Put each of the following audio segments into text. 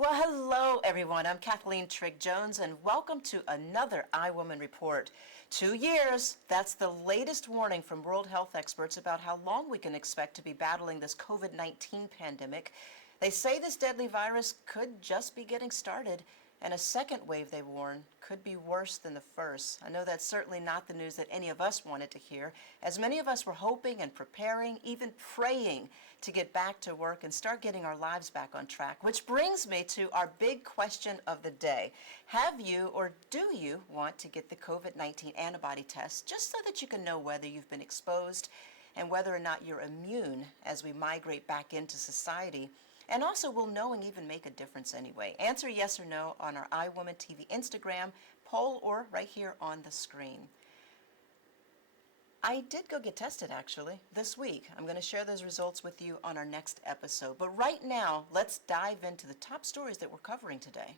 Well, hello, everyone. I'm Cathleen Trigg-Jones, and welcome to another iWoman report. 2 years, that's the latest warning from world health experts about how long we can expect to be battling this COVID-19 pandemic. They say this deadly virus could just be getting started, and a second wave, they warn, could be worse than the first. I know that's certainly not the news that any of us wanted to hear, as many of us were hoping and preparing, even praying to get back to work and start getting our lives back on track. Which brings me to our big question of the day. Have you or do you want to get the COVID-19 antibody test just so that you can know whether you've been exposed and whether or not you're immune as we migrate back into society? And also, will knowing even make a difference anyway? Answer yes or no on our iWoman TV Instagram poll or right here on the screen. I did go get tested, actually, this week. I'm going to share those results with you on our next episode. But right now, let's dive into the top stories that we're covering today.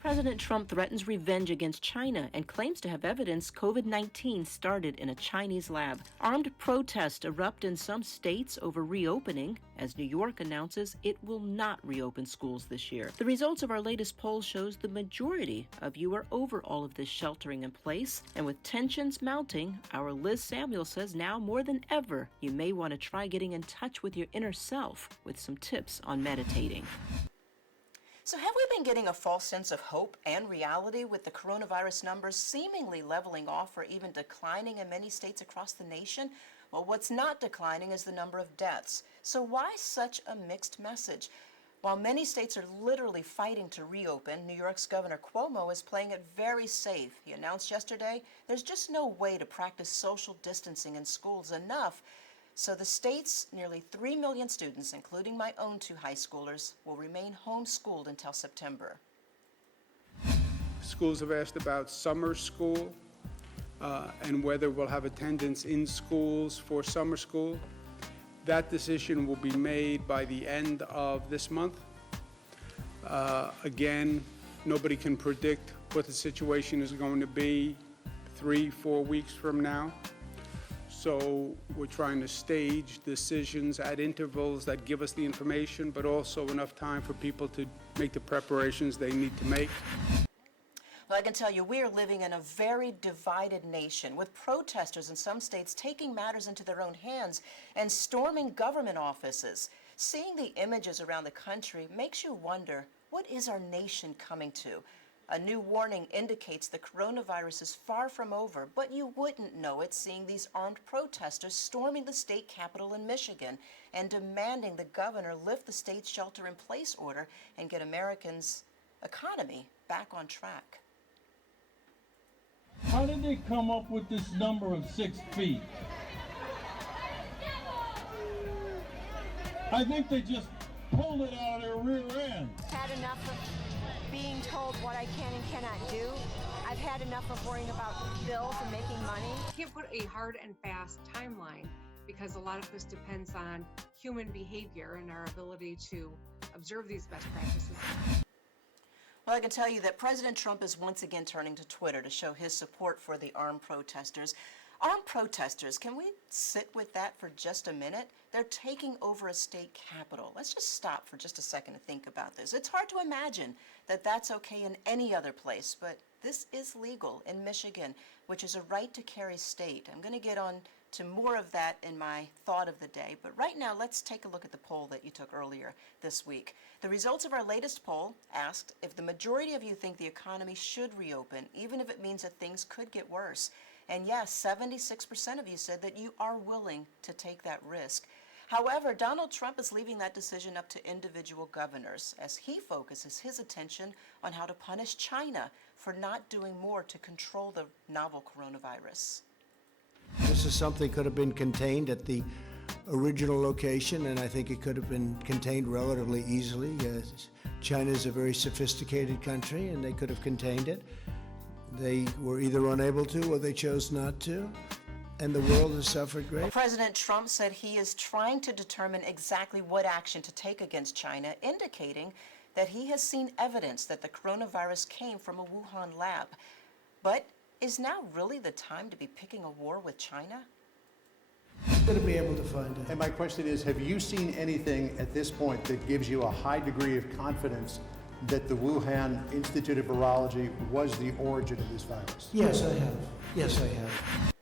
President Trump threatens revenge against China and claims to have evidence COVID-19 started in a Chinese lab. Armed protests erupt in some states over reopening, as New York announces it will not reopen schools this year. The results of our latest poll shows the majority of you are over all of this sheltering in place. And with tensions mounting, our Liz Samuel says now more than ever, you may want to try getting in touch with your inner self with some tips on meditating. So have we been getting a false sense of hope and reality with the coronavirus numbers seemingly leveling off or even declining in many states across the nation? Well, what's not declining is the number of deaths. So why such a mixed message? While many states are literally fighting to reopen, New York's Governor Cuomo is playing it very safe. He announced yesterday there's just no way to practice social distancing in schools enough. So the state's nearly 3 million students, including my own 2 high schoolers, will remain homeschooled until September. Schools have asked about summer school and whether we'll have attendance in schools for summer school. That decision will be made by the end of this month. Again, nobody can predict what the situation is going to be 3-4 weeks from now. So we're trying to stage decisions at intervals that give us the information, but also enough time for people to make the preparations they need to make. Well, I can tell you, we are living in a very divided nation, with protesters in some states taking matters into their own hands and storming government offices. Seeing the images around the country makes you wonder, what is our nation coming to? A new warning indicates the coronavirus is far from over, but you wouldn't know it seeing these armed protesters storming the state capitol in Michigan and demanding the governor lift the state's shelter-in-place order and get Americans' economy back on track. How did they come up with this number of 6 feet? I think they just pulled it out of their rear end. Had enough of being told what I can and cannot do. I've had enough of worrying about bills and making money. You can't put a hard and fast timeline because a lot of this depends on human behavior and our ability to observe these best practices. Well, I can tell you that President Trump is once again turning to Twitter to show his support for the armed protesters. Armed protesters, can we sit with that for just a minute? They're taking over a state capitol. Let's just stop for just a second to think about this. It's hard to imagine that that's okay in any other place, but this is legal in Michigan, which is a right to carry state. I'm going to get on to more of that in my thought of the day, but right now let's take a look at the poll that you took earlier this week. The results of our latest poll asked if the majority of you think the economy should reopen, even if it means that things could get worse. And yes, 76% of you said that you are willing to take that risk. However, Donald Trump is leaving that decision up to individual governors as he focuses his attention on how to punish China for not doing more to control the novel coronavirus. This is something could have been contained at the original location, and I think it could have been contained relatively easily. China is a very sophisticated country, and they could have contained it. They were either unable to or they chose not to, and the world has suffered greatly. President Trump said he is trying to determine exactly what action to take against China, indicating that he has seen evidence that the coronavirus came from a Wuhan lab. But is now really the time to be picking a war with China? I'm going to be able to find out. And my question is, have you seen anything at this point that gives you a high degree of confidence that the Wuhan Institute of Virology was the origin of this virus? Yes, I have. Yes, I have.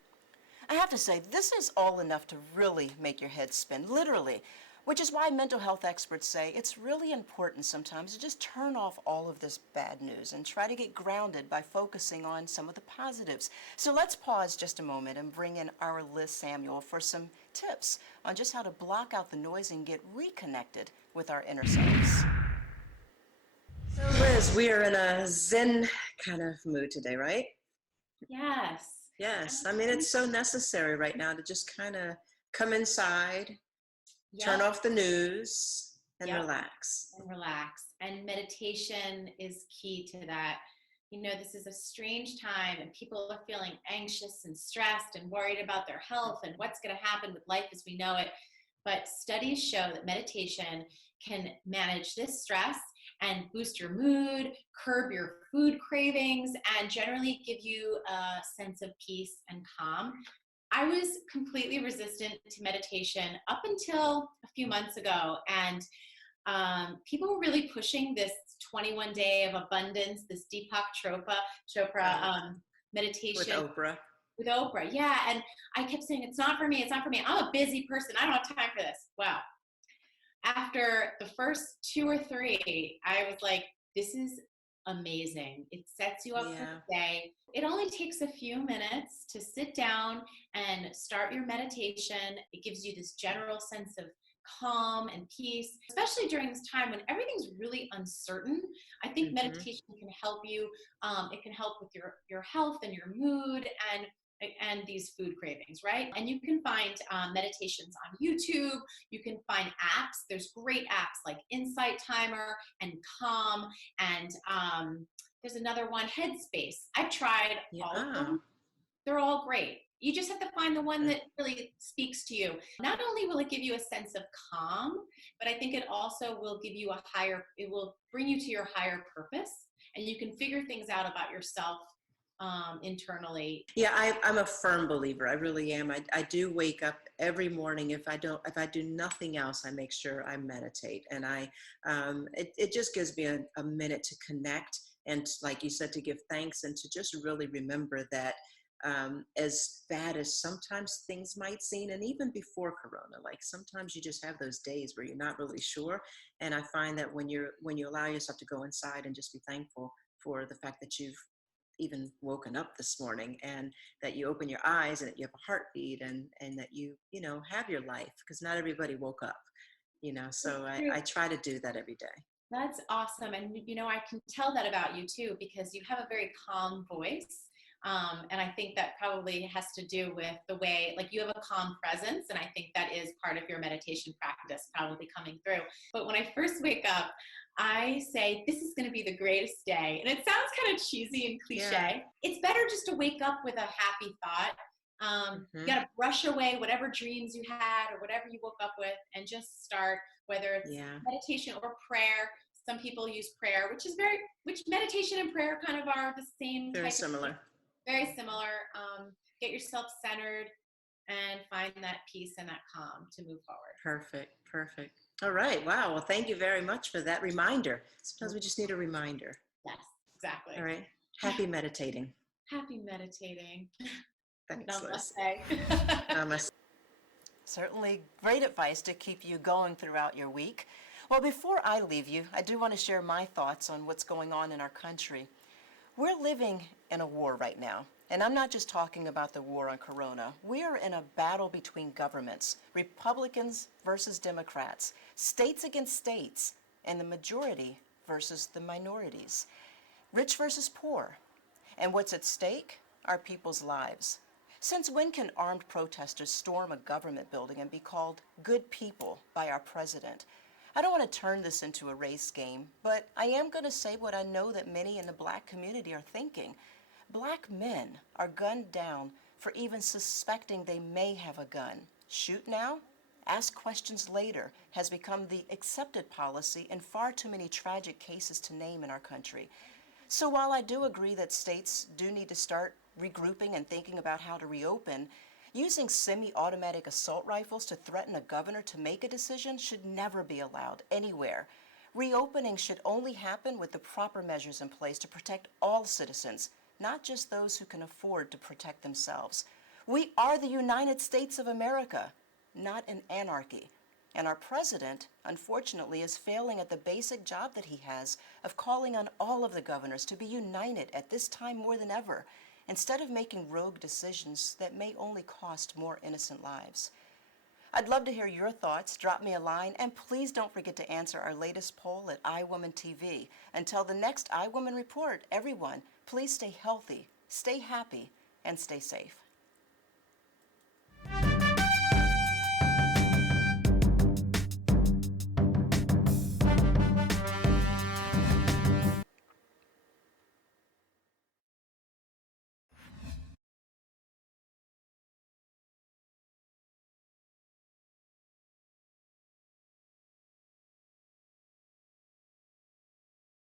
I have to say, this is all enough to really make your head spin, literally, which is why mental health experts say it's really important sometimes to just turn off all of this bad news and try to get grounded by focusing on some of the positives. So let's pause just a moment and bring in our Liz Samuel for some tips on just how to block out the noise and get reconnected with our inner selves. So Liz, we are in a Zen kind of mood today, right? Yes. Yes, I mean, it's so necessary right now to just kind of come inside, turn off the news, and relax. And relax. And meditation is key to that. You know, this is a strange time and people are feeling anxious and stressed and worried about their health and what's going to happen with life as we know it. But studies show that meditation can manage this stress and boost your mood, curb your food cravings, and generally give you a sense of peace and calm. I was completely resistant to meditation up until a few months ago, and people were really pushing this 21 day of abundance, this Deepak Chopra meditation. With Oprah, yeah. And I kept saying, it's not for me, it's not for me. I'm a busy person, I don't have time for this. Wow. After the first 2 or 3, I was like, this is amazing. It sets you up for the day. It only takes a few minutes to sit down and start your meditation. It gives you this general sense of calm and peace, especially during this time when everything's really uncertain. I think meditation can help you. It can help with your health and your mood and these food cravings, right? And you can find meditations on YouTube. You can find apps. There's great apps like Insight Timer and Calm, and there's another one, Headspace. I've tried all of them. They're all great. You just have to find the one that really speaks to you. Not only will it give you a sense of calm, but I think it also will give you it will bring you to your higher purpose, and you can figure things out about yourself internally. Yeah, I'm a firm believer. I really am. I do wake up every morning. If I do nothing else, I make sure I meditate, and it just gives me a minute to connect and, like you said, to give thanks and to just really remember that as bad as sometimes things might seem, and even before Corona, like sometimes you just have those days where you're not really sure. And I find that when you allow yourself to go inside and just be thankful for the fact that you've even woken up this morning and that you open your eyes and that you have a heartbeat and that you have your life, because not everybody woke up, so I try to do that every day. That's awesome. And I can tell that about you too, because you have a very calm voice. And I think that probably has to do with the way, like, you have a calm presence. And I think that is part of your meditation practice probably coming through. But when I first wake up, I say, this is going to be the greatest day. And it sounds kind of cheesy and cliche. Yeah. It's better just to wake up with a happy thought. You got to brush away whatever dreams you had or whatever you woke up with and just start, whether it's meditation or prayer. Some people use prayer, which meditation and prayer kind of are the same. Very similar. Very similar. Get yourself centered and find that peace and that calm to move forward. Perfect. All right. Wow. Well, thank you very much for that reminder. Sometimes we just need a reminder. Yes, exactly. All right. Happy meditating. Happy meditating. Thanks, Liz. Namaste. Namaste. Certainly great advice to keep you going throughout your week. Well, before I leave you, I do want to share my thoughts on what's going on in our country. We're living in a war right now, and I'm not just talking about the war on Corona. We are in a battle between governments, Republicans versus Democrats, states against states, and the majority versus the minorities, rich versus poor. And what's at stake? Our people's lives. Since when can armed protesters storm a government building and be called good people by our president? I don't want to turn this into a race game, but I am going to say what I know that many in the Black community are thinking. Black men are gunned down for even suspecting they may have a gun. Shoot now, ask questions later has become the accepted policy in far too many tragic cases to name in our country. So while I do agree that states do need to start regrouping and thinking about how to reopen, using semi-automatic assault rifles to threaten a governor to make a decision should never be allowed anywhere. Reopening should only happen with the proper measures in place to protect all citizens, not just those who can afford to protect themselves. We are the United States of America, not an anarchy. And our president, unfortunately, is failing at the basic job that he has of calling on all of the governors to be united at this time more than ever, instead of making rogue decisions that may only cost more innocent lives. I'd love to hear your thoughts. Drop me a line, and please don't forget to answer our latest poll at iWoman TV. Until the next iWoman Report, everyone, please stay healthy, stay happy, and stay safe.